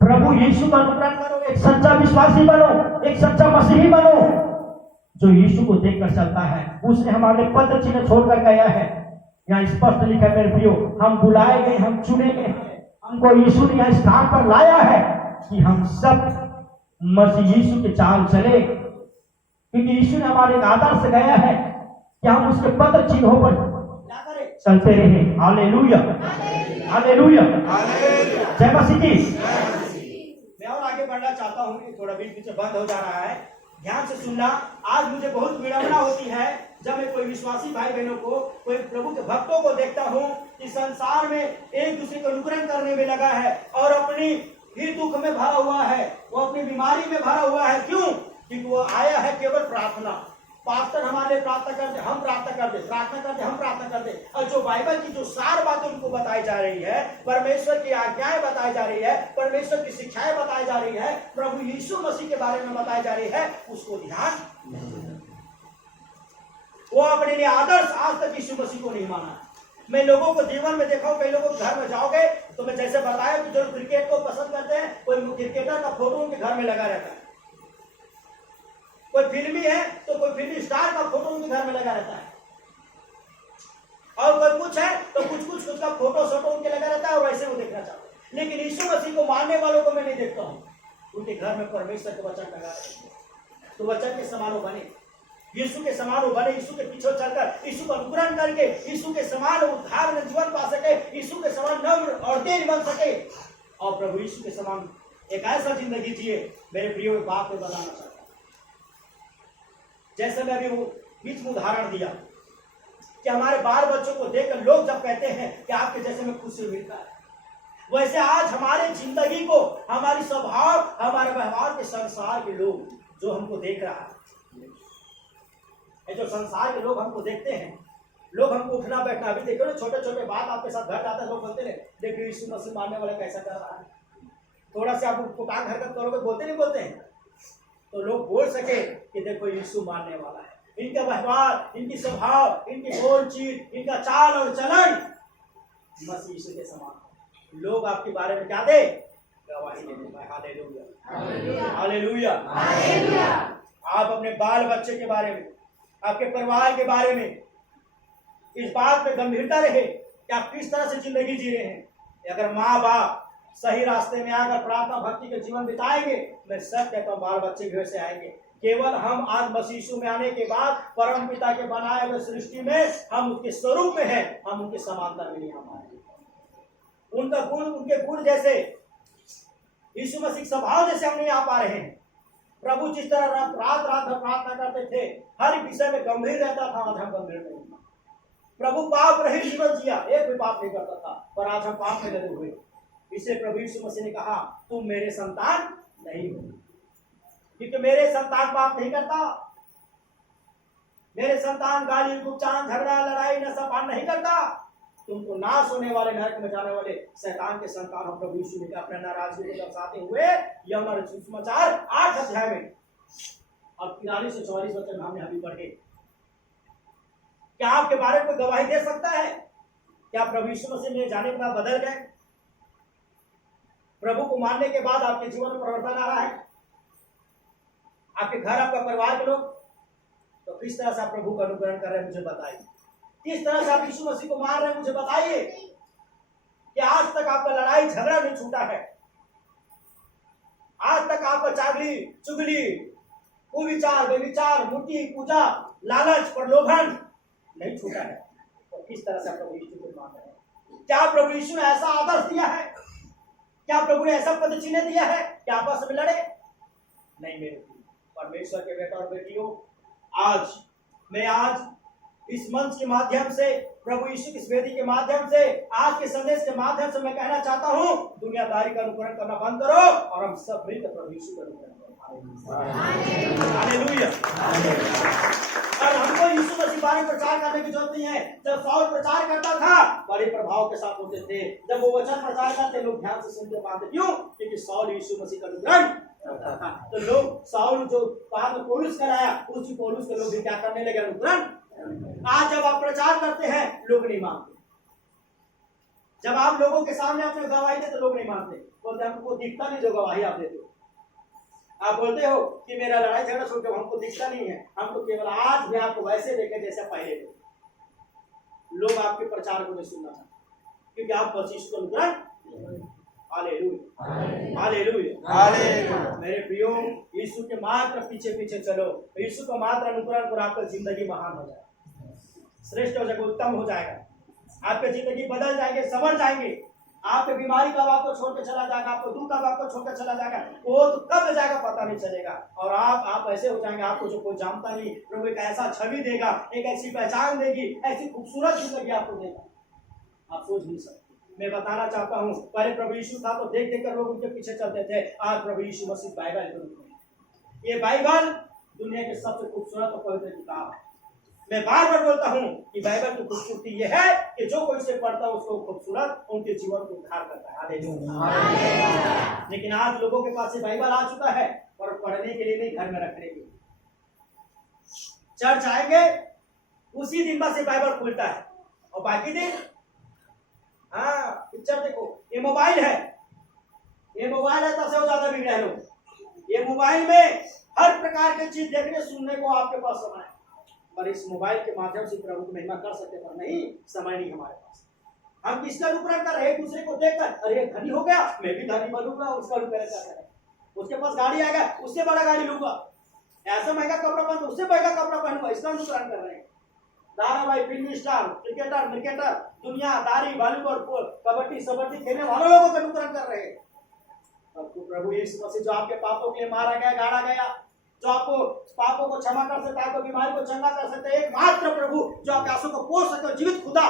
प्रभु यीशु का अनुकरण करो, एक सच्चा विश्वासी बनो, एक सच्चा मसीही बनो जो यीशु को देखकर चलता है। उसने हमारे पत्र चिन्ह छोड़कर गया है। यहाँ स्पष्ट लिखा है मेरे प्रियो, हम बुलाए गए, हम चुने गए, हमको यीशु ने यहाँ स्थान पर लाया है कि हम सब मसीह यीशु के चाल चले, क्योंकि यीशु ने हमारे एक आदर्श गया है कि हम उसके पत्र चिन्हों पर चलते रहे। हालेलुया, हालेलुया, जय मसीह की। मैं और आगे बढ़ना चाहता हूँ, थोड़ा बीच बीच बंद हो जा रहा है, ध्यान से सुनना। आज मुझे बहुत विडंबना होती है जब मैं कोई विश्वासी भाई बहनों को, कोई प्रभु के भक्तों को देखता हूँ कि संसार में एक दूसरे को अनुकरण करने में लगा है और अपनी फिर दुख में भरा हुआ है, वो अपनी बीमारी में भरा हुआ है। क्यों? क्योंकि वो आया है केवल प्रार्थना, पास्टर हमारे प्रार्थना कर दे, हम प्रार्थना कर दे, प्रार्थना कर दे, हम प्रार्थना कर दे, और जो बाइबल की जो सार बातें उनको बताई जा रही है, परमेश्वर की आज्ञाएं बताई जा रही है, परमेश्वर की शिक्षाएं बताई जा रही है, प्रभु यीशु मसीह के बारे में बताई जा रही है, उसको ध्यान नहीं। वो अपने लिए आदर्श आज तक यीशु मसीह को नहीं माना। मैं लोगों को जीवन में देखा हूं, कई लोगों के घर में जाओगे तो मैं जैसे बताया कि जो क्रिकेट को पसंद करते हैं, कोई क्रिकेटर का फोटो उनके घर में लगा रहता है, कोई फिल्मी है तो कोई फिल्मी स्टार का फोटो उनके घर में लगा रहता है, और कोई कुछ है तो कुछ का फोटो सोटो उनके लगा रहता है और वैसे वो देखना चाहते हैं। लेकिन यीशु मसीह को मानने वालों को मैं नहीं देखता हूँ, उनके घर में परमेश्वर के वचन लगा रहे हैं, तो वचन के समान बने, यीशु के समान बने, यीशु के पीछे चलकर, यीशु का अनुकरण करके यीशु के समान उद्धार में जीवन पा सके, यीशु के समान नम्र और तेज बन सके, और प्रभु यीशु के समान एक ऐसा जिंदगी जिए। मेरे प्रियो, बाप को बताना चाहता हूं, जैसे मैं अभी वो बीच में उदाहरण दिया कि हमारे बाल बच्चों को देखकर लोग जब कहते हैं कि आपके जैसे में खुशी मिलता है, वैसे आज हमारे जिंदगी को, हमारी स्वभाव, हमारे व्यवहार के संसार के लोग जो हमको देख रहा है, ये जो संसार के लोग हमको देखते हैं, लोग हमको उठना बैठना, अभी देखो ना छोटे छोटे बात आपके साथ घर जाता है, लोग बोलते रहे देखिए यीशु मसीह मानने वाला कैसा कर रहा है। थोड़ा सा आप कुटांग हरकत करोगे बोलते नहीं बोलते हैं, तो लोग बोल सके कि देखो यीशु मानने वाला है। इनका व्यवहार, इनकी स्वभाव, इनकी बोलचीत, इनका चाल और चलन मसीह यीशु के समान। लोग आपके बारे में क्या दे? गवाही दे। Hallelujah, hallelujah, hallelujah. आप अपने बाल बच्चे के बारे में, आपके परिवार के बारे में इस बात पे गंभीरता रहे कि आप किस तरह से जिंदगी जी रहे हैं। अगर माँ बाप सही रास्ते में आकर प्रार्थना भक्ति के जीवन बिताएंगे, मैं सच कहता हूँ बाल बच्चे भी वैसे आएंगे। केवल हम आज मसीह यीशु में आने के बाद परम पिता के बनाए हुए सृष्टि में हम उसके स्वरूप में हैं, हम उनके समानता में नहीं आ पाए। उनका गुण, उनके गुण जैसे, यीशु मसीह स्वभाव जैसे हम नहीं आ पा रहे हैं। प्रभु जिस तरह रात रात भर प्रार्थना करते थे, हर विषय में गंभीर रहता था, आज हम गंभीर नहीं। प्रभु पाप रहित जीवन जिया, एक भी पाप नहीं करता था, पर आज हम पाप में लगे हुए। इससे प्रभु यीशु मसीह ने कहा तुम मेरे संतान नहीं हो, क्योंकि मेरे संतान पाप नहीं करता। मेरे संतान गाली गुपचान झगड़ा लड़ाई नशा पान नहीं करता। तुमको नाश होने वाले, नरक में जाने वाले शैतान के संतान हो। प्रभु यीशु ने अपने नाराजगी को दर्शाते हुए यूहन्ना सुसमाचार 8 अध्याय में और 43 से 44 वचन हमने अभी पढ़े। क्या आपके बारे में कोई गवाही दे सकता है? क्या प्रभु यीशु मसीह में जाने के बाद बदल गए? प्रभु को मानने के बाद आपके जीवन में परिवर्तन आ रहा है? आपके घर, आपका परिवार के लोग, तो किस तरह से आप प्रभु का अनुकरण कर रहे हैं मुझे बताइए। किस तरह से आप यीशु मसीह को मान रहे हैं मुझे बताइए। कि आज तक आपका लड़ाई झगड़ा नहीं छूटा है, आज तक आपका चागली चुगली कुविचार व्यभिचार मूर्ति पूजा लालच प्रलोभन नहीं छूटा है। तो किस तरह से आप प्रभु यीशु को मान रहे हैं? क्या प्रभु यीशु ने ऐसा आदर्श दिया है? क्या प्रभु ने ऐसा पद चिन्ह दिया है कि आपस में लड़े? नहीं मेरे परमेश्वर के बेटा और बेटियों, आज इस मंच के माध्यम से, प्रभु यीशु की वेदी के माध्यम से, आज के संदेश के माध्यम से मैं कहना चाहता हूँ दुनियादारी का अनुकरण करना बंद करो और हम सब मिलकर प्रभु यीशु का अनुकरण करो। हालेलुया। और हमको यीशु मसीह बारे प्रचार करने की जरूरत नहीं है। जब साउल प्रचार करता था बड़े प्रभाव के साथ होते थे। जब वो वचन प्रचार करते लोग ध्यान से सुनते पाते। क्यों? क्योंकि साउल यीशु मसीह का अनुकरण करता था। तो लोग साउल जो बाद में पौलुस कराया, उसी पौलुस के लोग भी क्या करने लगे? अनुकरण। आज जब आप प्रचार करते हैं लोग नहीं मानते। जब आप लोगों के सामने अपने गवाही देते लोग नहीं मानते, बोलते हमको दिखता नहीं जो गवाही आप देते हो। आप बोलते हो कि मेरा लड़ाई झगड़ा छोड़ के हमको दिखता नहीं है, हम तो केवल आज भी आपको वैसे देखे जैसे पहले थे। लोग आपके प्रचार को नहीं सुनना चाहते क्योंकि आप मसीह को अनुकरण। Hallelujah, hallelujah, hallelujah. मेरे प्रियो, यीशु के मात्र पीछे पीछे चलो। यीशु का मात्र अनुकरण कर आपका जिंदगी महान हो जाएगा, श्रेष्ठ हो जाएगा, उत्तम हो जाएगा। आपकी जिंदगी बदल जाएंगे, संवर जाएंगे। आपकी बीमारी कब आपको छोड़ के चला जाएगा, आपको दुख कब आपको छोड़ के चला जाएगा, वो तो कब जाएगा पता नहीं चलेगा। और आप ऐसे हो जाएंगे, आपको जो कोई जानता नहीं, प्रभु एक ऐसा छवि देगा, एक ऐसी पहचान देगी, ऐसी खूबसूरत जिंदगी आपको देगा, आप सोच नहीं सकते। मैं बताना चाहता हूँ, पहले प्रभु यीशु था तो देख देख कर लोग उनके पीछे चलते थे। आज प्रभु यीशु मसीह बाइबल, ये बाइबल दुनिया के सबसे खूबसूरत और पवित्र किताब है। मैं बार बार बोलता हूँ कि बाइबल की खूबसूरती यह है कि जो कोई इसे पढ़ता है उसको खूबसूरत उनके जीवन को उद्धार करता है। हालेलुया। लेकिन आज लोगों के पास ये बाइबल आ चुका है और पढ़ने के लिए नहीं, घर में रखने के लिए। चर्च आएंगे उसी दिन बस ये बाइबल खुलता है और बाकी दिन पिक्चर देखो। ये मोबाइल है, ये मोबाइल है, तब से ज्यादा बिगड़े लोग। ये मोबाइल में हर प्रकार की चीज देखने सुनने को आपके पास समय है, पर इस मोबाइल के माध्यम से प्रभु की महिमा कर सकते, पर नहीं, समय नहीं हमारे पास। हम किसका अनुकरण कर रहे हैं? दूसरे को देखकर अरे धनी हो गया मैं भी धनी बनूंगा, उसका अनुकरण कर रहे हैं। उसके पास गाड़ी आएगा उससे बड़ा गाड़ी लूंगा, ऐसा महंगा कपड़ा पहनूंगा उससे महंगा कपड़ा पहनूंगा, इसका अनुकरण कर रहे हैं। धारावाहिक, फिल्म स्टार, क्रिकेटर, दुनियादारी, वॉलीबॉल, कबड्डी सबड्डी खेलने वालों लोगों का अनुकरण कर रहे हैं। तो प्रभु यीशु मसीह जो आपके पापों के लिए मारा गया, गाड़ा गया, जो आपको पापों को क्षमा कर सकता है, तो बीमारी को चंगा कर सकता है, एकमात्र प्रभु जो आपके आंसू को पोंछ सकता है, जीवित खुदा,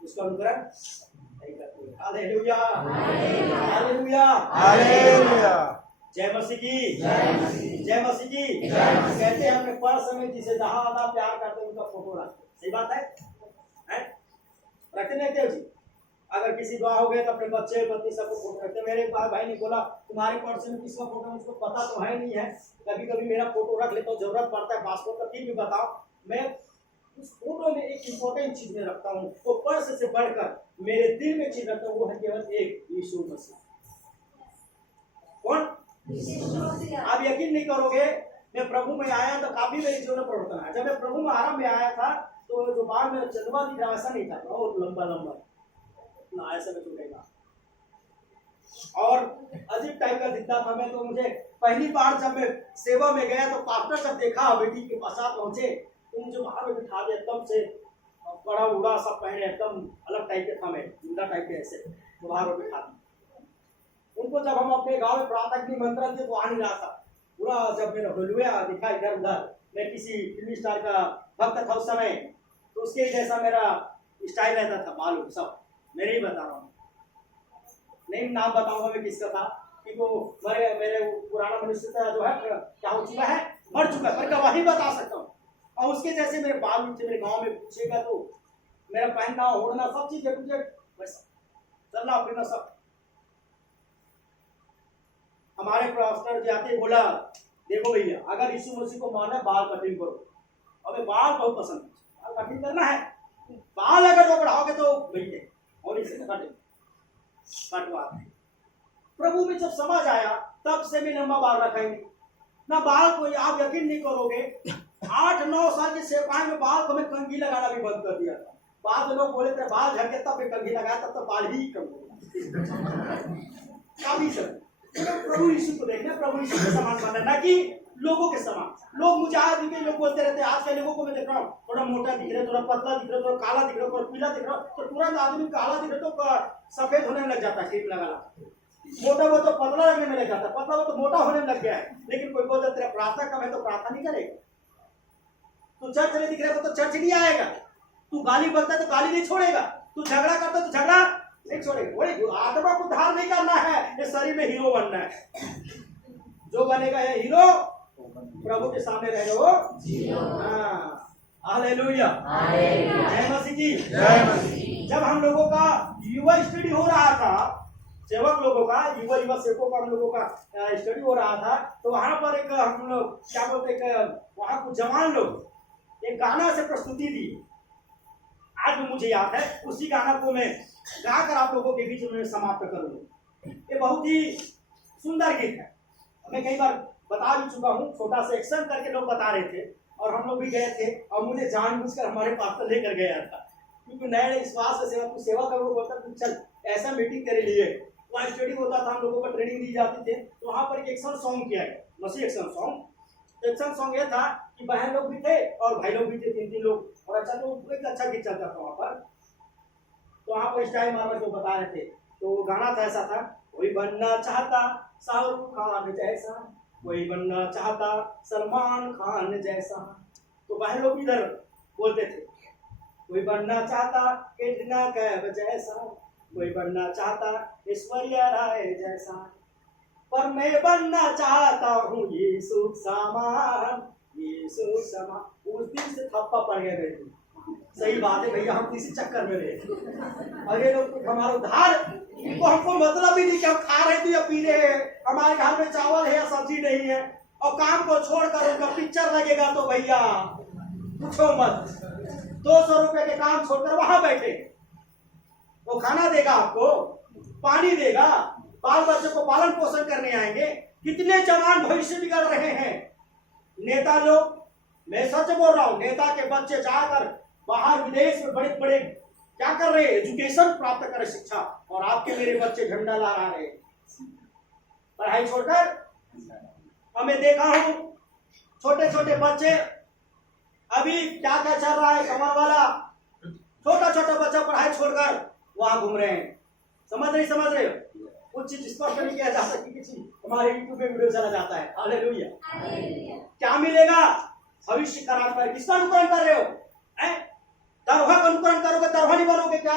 उसका अनुकरण नहीं करते। Hallelujah, hallelujah, hallelujah. जय मसीह की, जय मसीह की। कहते हैं अपने पर्स में जिसे ज्यादा प्यार करते हैं उनका फोटो रखते, सही बात है? रखते नहीं थे जी? अगर किसी दुआ हो गया तो अपने बच्चे पति सबको फोटो रखते। मेरे एक भाई ने बोला तुम्हारे पर्स में किसका फोटो, मुझको पता तो है नहीं है, कभी कभी मेरा फोटो रख लेता हूँ, जरूरत पड़ता है पासपोर्ट का, फिर भी बताओ मैं उस फोटो में एक इंपॉर्टेंट चीज में रखता हूँ, वो पर्स से बढ़कर मेरे दिल में चीज रखता हूँ, वो है केवल एक, यीशु मसीह। कौन? आप यकीन नहीं करोगे, मैं प्रभु में आया तो काफी मेरे जीवन में परिवर्तन आया। जब मैं प्रभु में आराम में आया था तो जो बाल मेरा चंदवा दिख रहा ऐसा नहीं था, बहुत लंबा लंबा ना ऐसा में छूटेगा और अजीब टाइप का दिखता था मैं। तो मुझे पहली बार जब मैं सेवा में गया तो पास्टर जब देखा बेटी के पास पहुंचे तो मुझे बाहर में बिठा दिया, एकदम से बड़ा उड़ा सब पहने, एकदम अलग टाइप के था मैं, उल्टा टाइप के ऐसे तो बाहर में बिठा दिया। उनको जब हम अपने गांव में प्रातः निमंत्रण थे तो आ नहीं रहा था पूरा। जब मेरा हुलुआ दिखा इधर उधर, मैं किसी फिल्म स्टार का भक्त था उस समय, तो उसके जैसा मेरा स्टाइल रहता था, मालूम सब मेरे ही बता रहा हूँ, नहीं नाम बताऊंगा मैं किसका था, कि वो मेरे पुराना मनुष्य जो है क्या हो चुका है, मर चुका है, पर गवाही बता सकता हूँ। और उसके जैसे मेरे बाल नीचे मेरे गांव में पूछेगा तो मेरा पहनना ओढ़ना सब चीज वैसा चलना फिरना सब। हमारे पास्टर जी आते बोला देखो भैया अगर यीशु मसीह को मानना है बाल कटिंग करो। अबे बाल बहुत पसंद है, बाल कटिंग करना है, बाल अगर वो बढ़ाओगे तो भैया और इसे कटवा। प्रभु में जब समझ आया तब से भी लंबा बाल रखेंगे ना बाल कोई, आप यकीन नहीं करोगे 8-9 साल की सेवाएं में बाल को मैं कंघी लगाना भी बंद कर दिया था। बाद में लोग बोले थे बाल झड़के तब मैं कंघी लगाया, तब तो बाल ही कम हो गया। प्रभु यीशु को देखना, प्रभु यीशु के समान मानना, ना कि लोगों के समान। लोग मुझे आज भी लोग बोलते रहते हैं, आज के लोगों को मैं देख रहा हूँ थोड़ा मोटा दिख रहा है, थोड़ा पतला दिख रहा है, थोड़ा काला दिख रहा है, थोड़ा पीला दिख रहा है, तो तुरंत आदमी काला दिख रहा तो सफेद होने लग जाता है, क्रीम लगा। मोटा वो तो पतला लगने में लग जाता है, पतला वो तो मोटा होने लग गया है। लेकिन कोई बोलता तेरा प्रार्थना कम है तो प्रार्थना नहीं करेगा, तू चर्च में दिख रहा है तो चर्च नहीं आएगा, तू गाली बकता है तो गाली नहीं छोड़ेगा, तू झगड़ा करता है तो झगड़ा नहीं छोड़ेगा। आत्मा को उद्धार नहीं करना है, ये शरीर में हीरो बनना है। जो बनेगा ये हीरो प्रभु के सामने रहेगा वो। हालेलुया, जय मसीह की, जय मसीह। जब हम लोगों का युवा स्टडी हो रहा था, सेवक लोगों का युवा सेवकों का हम लोगों का स्टडी हो रहा था, तो वहां पर एक हम लोग क्या बोलते वहां कुछ जवान लोग एक गाना से प्रस्तुति दी, आज भी मुझे याद है। उसी गाना को मैं गाकर आप लोगों के बीच में समाप्त करूंगा। ये बहुत ही सुंदर गीत है, मैं कई बार बता भी चुका हूँ, छोटा सा एक्शन करके लोग बता रहे थे और हम लोग भी गए थे और मुझे जानबूझकर हमारे पास लेकर गया था, क्योंकि नए विश्वास से सेवा कुछ सेवा करो बोलता तुम चल ऐसा मीटिंग तेरे लिए, वहाँ स्टडी होता था, हम लोगों को ट्रेनिंग दी जाती थी। तो वहाँ पर एक एक्शन सॉन्ग किया गया, मसीह एक्शन सॉन्ग। एक्शन सॉन्ग ये था कि बहन लोग भी थे और भाई लोग भी थे, 3-3 लोग, और अच्छा तो एक अच्छा गीत चलता था वहाँ पर। तो वहाँ पर स्टाइल मारना जो बता रहे थे, तो गाना था ऐसा था, कोई बनना चाहता शाहरुख खान जैसा, कोई बनना चाहता सलमान खान जैसा। तो बहन लोग इधर बोलते थे कोई बनना चाहता कैटरीना कैफ जैसा, कोई बनना चाहता ऐश्वर्या राय जैसा, पर मैं बनना चाहता हूँ यीशु समान, यीशु समान। उस दिन से थप्पा पड़ गया मेरे को। सही बात है भैया, हम किसी चक्कर में रहे। अरे लोग हमारा उधार इनको हमको मतलब ही नहीं कि हम खा रहे थे या पी रहे हैं, हमारे घर में चावल है या सब्जी नहीं है, और काम को छोड़कर उनका पिक्चर लगेगा तो भैया पूछो मत। 200 रुपए के काम छोड़कर वहां बैठे, वो खाना देगा आपको, पानी देगा, बाल बच्चों को पालन पोषण करने आएंगे। कितने जवान भविष्य बिगड़ रहे हैं नेता लोग, मैं सच बोल रहा हूं, नेता के बच्चे जाकर बाहर विदेश में बड़े बड़े क्या कर रहे हैं, एजुकेशन प्राप्त कर शिक्षा, और आपके मेरे बच्चे झंडा लहरा रहे पढ़ाई छोड़कर। हमें देखा हूं छोटे छोटे बच्चे, अभी क्या क्या चल रहा है, कमर वाला छोटा छोटा बच्चा पढ़ाई छोड़कर वहां घूम रहे हैं। समझ रहे हो? कुछ चीज स्पष्ट नहीं किया जा सकती, किसी हमारे यूट्यूब पे वीडियो चला जाता है। हालेलुया। क्या मिलेगा भविष्य करार पर? किसका अनुकरण कर रहे हो? दरोहा का अनुकरण करोगे, दरोहा नहीं बनोगे क्या?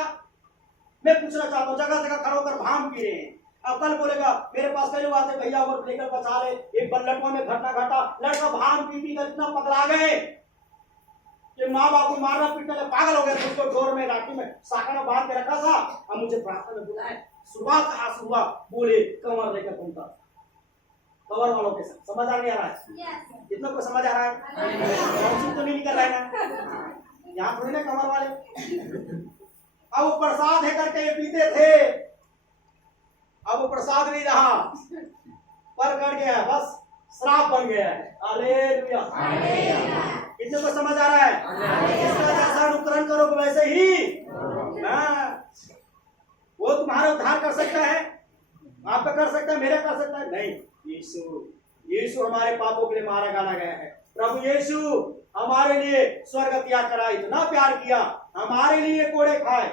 मैं पूछना चाहता हूँ, जगह जगह खड़ा होकर भांग पी रहे हैं। अब कल बोलेगा, मेरे पास कई लोग आते, भैया वो लेकर बचा ले, एक बल्लटवा में घटना घटा, लड़का भांग पी पी कर इतना पगला गए कि माँ बाप को मारना पीटने लगे, पागल हो गए। उसको डोर में राखी में साका में बांध के रखा था। अब मुझे प्रार्थना में बुलाए, शुरुआत कहा शुरुआत बोले कमर लेकर घूमता, कवर वालों के साथ। समझ आ नहीं आ रहा है? कितना को समझ आ रहा है? तो नहीं निकल रहा है ना, यहाँ थोड़ी ना कमर वाले। अब वो प्रसाद है करके ये पीते थे, अब वो प्रसाद नहीं रहा, पर कट गया, बस श्राप बन गया है। हालेलुया। कितने को समझ आ रहा है? इसका जैसा अनुकरण करो वैसे ही वो तुम्हारा उद्धार कर सकता है, आपका कर सकता है, मेरा कर सकता है नहीं। यीशु हमारे पापों के लिए मारा गाला गया है। प्रभु यीशु हमारे लिए स्वर्ग त्याग करा, इतना प्यार किया, हमारे लिए कोड़े खाए।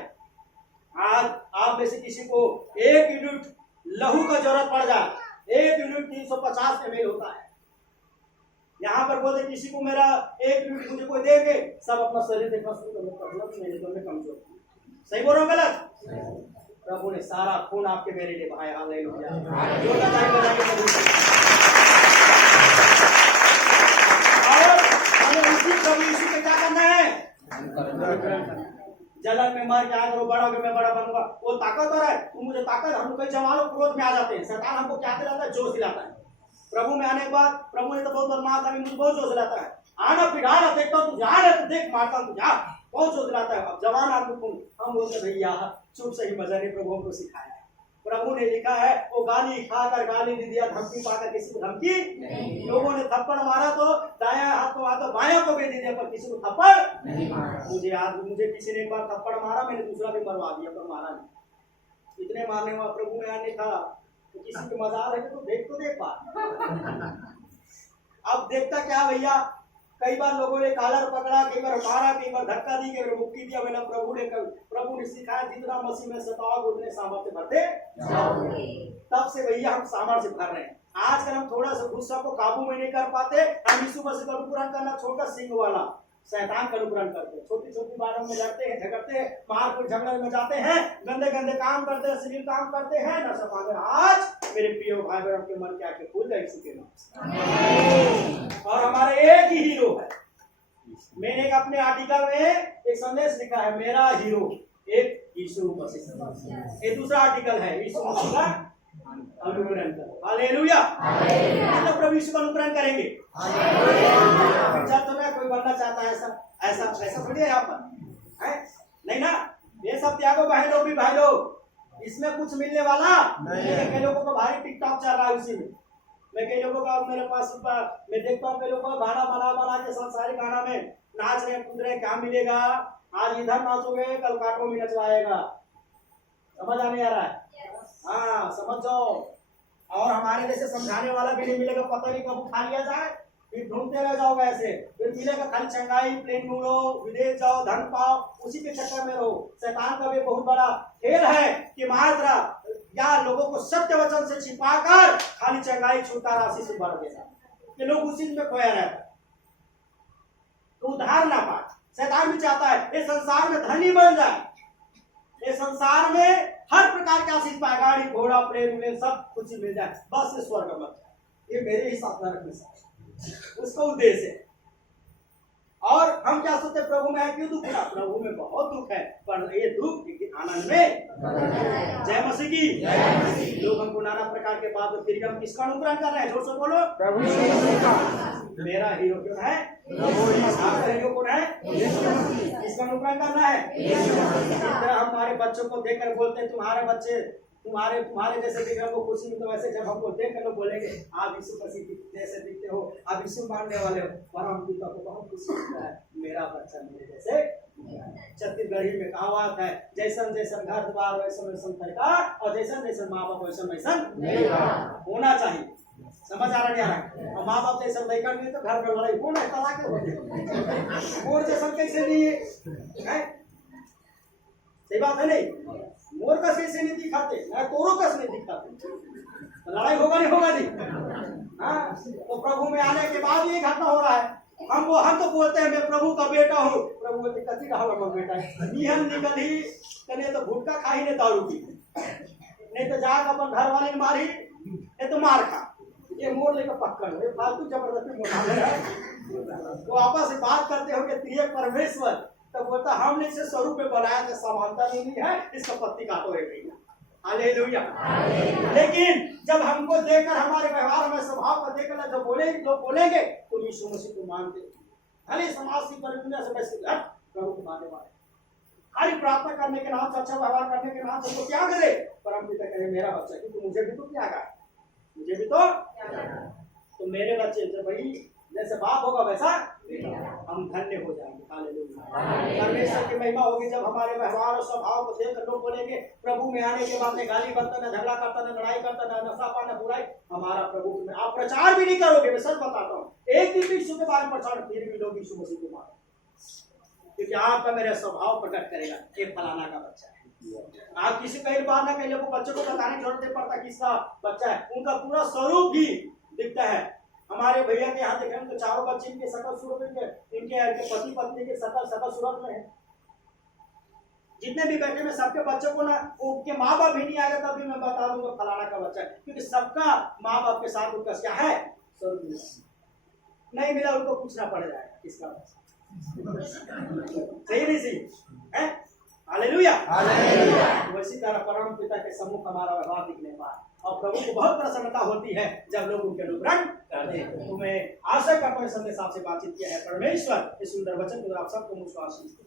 आज आप में से किसी को 1 यूनिट लहू का जरूरत पड़ जाए, 1 यूनिट 350 ml होता है। यहाँ पर बोलते किसी को मेरा 1 यूनिट मुझे कोई देंगे, सब अपना शरीर देखना शुरू कर, कमजोर। सही बोल रहा हूं गलत? प्रभु ने सारा खून आपके मेरे लिए बहाया। हालेलुया। जो और हमें उसी प्रभु यीशु पे क्या करना है? जलन में मर क्या करो, बड़ा मैं बड़ा बनूंगा, वो ताकतवर है, तुम मुझे ताकत। हम कई जवानों क्रोध में आ जाते हैं, शैतान हमको क्या दिलाता है? जोश दिलाता है। प्रभु में आने के बाद प्रभु ने तो बहुत बदमाश था, मुझे बहुत जोश दिलाता है, आना फिर आना, देखता हूँ तुझे, आना तो देख, मारता हूँ तुझे, बहुत जोश दिलाता है। अब जवान आदमी को हम बोलते भैया चुप सही, मजा नहीं, प्रभु को सिखाया है। प्रभु ने लिखा है, वो गाली खाकर गाली दे दिया, धमकी पाकर किसी को धमकी। लोगों ने थप्पड़ मारा तो दाया हाथ को तो बाया को भी दे दिया, पर किसी को थप्पड़ नहीं मारा। मुझे किसी ने एक बार थप्पड़ मारा, मैंने दूसरा भी मरवा दिया, पर मारा नहीं। इतने मारने वाला प्रभु में आने था तो किसी के मजाल है तो देख पा। अब देखता क्या भैया, कई बार लोगों ने कॉलर पकड़ा, कई बार मारा, कई बार धक्का दी, कई बार मुक्ति दिया। मैंने प्रभु ने सिखाया, जितना मसीह में सताओगे उतने सामर्थ्य बढ़ते जाओगे। तब से भैया हम सामर्थ्य भर रहे हैं। आजकल हम थोड़ा सा गुस्सा को काबू में नहीं कर पाते, हम यीशु मसीह का अनुकरण करना छोड़कर सिंह वाला शैतान का अनुकरण करते हैं। छोटी छोटी बातों में लड़ते हैं, झगड़ते हैं, मारपीट झगड़े में जाते हैं, गंदे गंदे काम करते हैं, अश्लील काम करते हैं, नशा पाते हैं। आज मेरे प्रिय भाई बहन के मन के आके खुल जाए यीशु के नाम। और हमारे एक ही हीरो है। मैंने एक अपने आर्टिकल में एक संदेश लिखा है, मेरा हीरो एक यीशु मसीह। ये दूसरा आर्टिकल है, यीशु मसीह का अनुकरण करो। हालेलुया। तो प्रभु यीशु का अनुकरण करेंगे। जब तो कोई बनना चाहता है ऐसा ऐसा ऐसा थोड़ी है यहाँ पर, है नहीं ना। ये सब त्यागो भाई लोग भी, भाई लोग इसमें कुछ मिलने वाला नहीं है। कई लोगों को भारी टिकटॉक चल रहा है उसी में। मैं कई लोगों का मेरे पास मैं देखता हूँ, कई लोगों का गाना बना के संसारिक गाना में नाच रहे कूद रहे, क्या मिलेगा? आज इधर नाचोगे, कल काटो में नचवाएगा। समझ आने आ रहा है? हाँ समझ जाओ। और हमारे जैसे समझाने वाला भी नहीं मिलेगा, पता नहीं कब उठा लिया जाए, फिर ढूंढते रह जाओगे ऐसे। फिर मिलेगा खाली चंगाई, प्लेन ढूंढो, विदेश जाओ, धन पाओ, उसी के चक्कर में रहो। शैतान का भी बहुत बड़ा खेल है कि मात्रा या लोगों को सत्य वचन से छिपाकर खाली चंगाई छूटा राशि से भर देगा कि लोग उसी में खोया रहता है, तो उधार ना पाए। शैतान भी चाहता है इस संसार में धनी बन जाए, इस संसार में हर प्रकार के आशीष पाए, गाड़ी घोड़ा प्लेन सब कुछ मिल जाए, बस ये स्वर्ग मत जाए। ये मेरे ही साथ रखने से उसका उद्देश्य है। और हम क्या सोचते प्रभु में है क्यों दुख है? प्रभु में बहुत दुख है, पर ये दुख लेकिन आनंद में। जय मसीह की। लोग हमको नाना प्रकार के बात, फिर हम किसका अनुकरण कर रहे हैं? जोर से बोलो, प्रभु। मेरा हीरो कौन है? आपका हीरो कौन है? किसका अनुकरण करना है? हम हमारे बच्चों को देखकर बोलते हैं तुम्हारे बच्चे तुम्हारे जैसे दिख रहे हो, खुशी में तो वैसे जब हमको देख कर लोग बोलेंगे आप यीशु मसीह जैसे दिखते हो, आप यीशु मानने वाले हो, पर हम पिता को बहुत खुशी होता है मेरा बच्चा मेरे जैसे। छत्तीसगढ़ी में कहावत है, जैसन जैसन घर द्वार वैसन वैसन सरकार, और जैसन जैसन माँ बाप वैसन वैसन होना चाहिए। समझ आ रहा है? और माँ बाप जैसा लड़का नहीं तो घर में लड़ाई कौन है? तलाक मोर जैसा कैसे नहीं है? सही बात है नहीं? मोर कस कैसे नहीं दिखाते, तोरो कस नहीं दिखाते, लड़ाई होगा नहीं? हाँ, तो प्रभु में आने के बाद ये घटना हो रहा है हम तो बोलते हैं मैं प्रभु का बेटा हूँ। प्रभु बोलते कथी रहा हम बेटा निहन निकली कने तो भुटका खाई ने दारू पी नहीं तो जाग अपन घर वाले मारी नहीं तो मार खा ये मोड़ लेकर पक्का है फालतू जबरदस्ती मोड़ा तो आपस में बात करते हो कि त्रिएक परमेश्वर तो बोलता हमने इसे स्वरूप में बनाया था समानता नहीं है इसका पत्ती काटो है भैया हालेलुया। लेकिन जब हमको देखकर हमारे व्यवहार में स्वभाव को देखकर जब लोग बोलेंगे तो यीशु मसीह को मानते भले समाज की परिपूर्ण से वैसे प्रभु को मानने वाले खाली प्रार्थना करने के नाम से अच्छा व्यवहार करने के नाम से तो क्या करे परम पिता कहे मेरा बच्चा क्योंकि मुझे भी तो त्यागा मुझे भी तो मेरे बच्चे जब भाई जैसे बाप होगा वैसा हम धन्य हो जाएंगे हालेलुया। परमेश्वर की महिमा होगी जब हमारे व्यवहार और स्वभाव को देखकर लोग बोलेंगे प्रभु में आने के बाद में गाली बकता ना झगड़ा करता ना लड़ाई करता ना नशा पाना बुराई हमारा प्रभु में आप प्रचार भी नहीं करोगे मैं सच बताता हूँ एक दिन भी यीशु के बारे में प्रचार फिर भी लोग यीशु मसीह को मानो क्योंकि आपका मेरा स्वभाव प्रकट करेगा ये फलाना का बच्चा है। आप किसी कई बार ना कई लोगों बच्चों को बताने की जरूरत नहीं पड़ता किसका बच्चा है उनका पूरा स्वरूप ही दिखता है। हमारे भैया के यहाँ देखें तो चारों बच्चे इनके सकल सूरत में इनके पति पत्नी के सकल सूरत में है जितने भी बैठे में सबके बच्चों को ना उनके माँ बाप भी नहीं आएगा तब भी मैं बता दूंगा फलाना का बच्चा है क्योंकि सबका माँ बाप के साथ उनका क्या है नहीं मिला उनको पूछना पड़ जाएगा किसका बच्चा सही नहीं सी है हालेलुया। वैसी तरह परम पिता के सम्मुख हमारा व्यवहार दिखने पाए और प्रभु को बहुत प्रसन्नता होती है जब लोग उनके अनुग्रहण करते हैं। तो मैं आशा करता हूँ संदेश आपसे बातचीत किया है परमेश्वर इस सुंदर वचन को आप सबको मुझको आशीष दे।